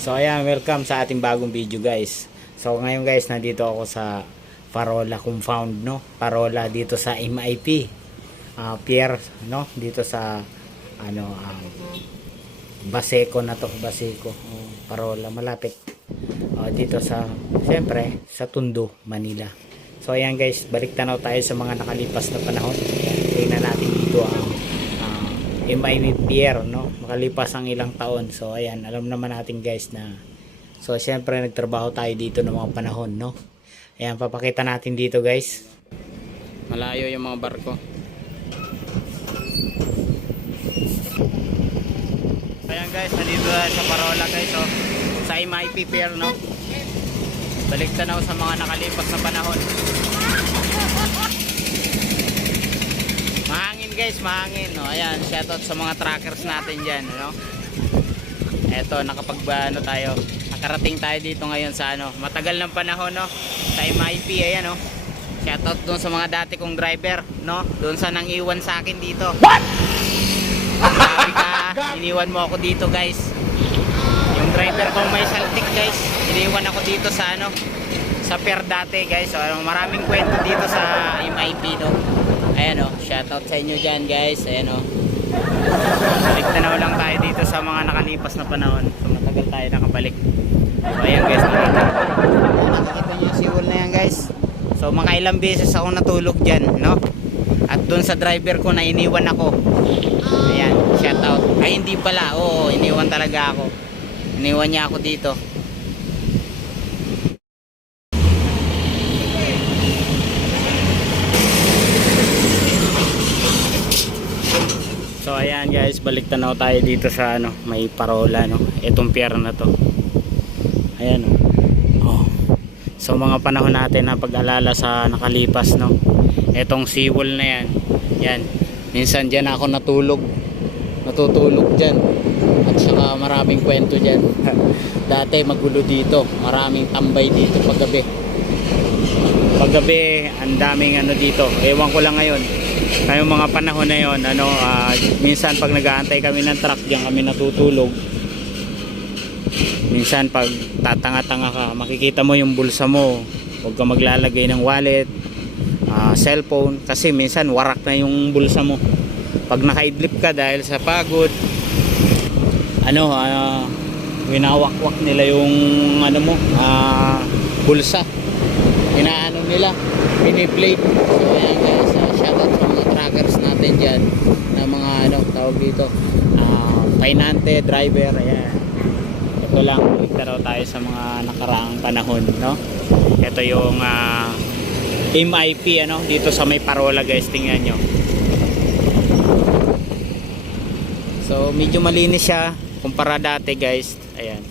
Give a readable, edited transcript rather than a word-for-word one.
So ayan, welcome sa ating bagong video guys. So ngayon guys, nandito ako sa Parola compound, no? Parola dito sa MIP Pier, no? Dito sa Baseco na to, Baseco. Parola malapit. Dito sa siyempre sa Tondo, Manila. So ayan guys, balik tanaw tayo sa mga nakalipas na panahon. Tingnan natin dito ang MIP Pier, no? Makalipas ang ilang taon. So ayan, alam naman natin guys na so syempre nagtrabaho tayo dito ng mga panahon, no? Ayan, papakita natin dito guys. Malayo yung mga barko. Ayan guys, nandito sa Parola guys, oh. Sa MIP Pier, no? Balik tanaw sa mga nakalipas na panahon. Mahangin guys, mahangin, no? Ayan, shoutout sa mga trackers natin dyan, no? Eto, tayo, nakarating tayo dito ngayon sa matagal ng panahon, no? Sa MIP, ayan, no? Shoutout dun sa mga dati kong driver, no? Dun sa nang iwan sa akin dito. What? Sabi ka, iniwan mo ako dito guys. Yung driver kong may saltik guys, iniwan ako dito sa sa pier dati guys. So maraming kwento dito sa MIP, no? Ayan, oh, shoutout sa inyo dyan guys. Ayan, oh. Balik tanaw lang tayo dito sa mga nakalipas na panahon. So matagal tayo nakabalik. So ayan guys, nakikita nyo yung seawall na yan guys. So mga ilang beses ako natulog dyan, no? At dun sa driver ko na iniwan ako. Ayan, shoutout. Ay hindi pala, oo, iniwan talaga ako. Iniwan niya ako dito. So ayan guys, balik tanaw tayo dito sa may Parola, no. Etong pier na to. Ayan, oh. So mga panahon natin na pag-alala sa nakalipas, no. Etong seawall na yan. Yan. Minsan diyan ako natutulog diyan. At saka maraming kwento diyan. Dati magulo dito, maraming tambay dito paggabi. Paggabi, ang daming dito. Ewan ko lang ngayon. Ngayong mga panahon na yon, minsan pag nag-aantay kami ng truck, diyan kami natutulog. Minsan pag tatanga-tanga ka, makikita mo yung bulsa mo. Huwag ka maglalagay ng wallet, cellphone, kasi minsan warak na yung bulsa mo. Pag nakaidlip ka dahil sa pagod, winawakwak nila yung mo, bulsa. Inaano nila, piniplate. So ayan guys, shoutout sa mga trackers natin dyan na mga tawag dito, painante, driver. Ayan, ito lang, iktaraw tayo sa mga nakaraang panahon, no? Ito yung MIP dito sa may Parola guys, tingnan nyo. So medyo malinis siya kumpara dati guys. Ayan,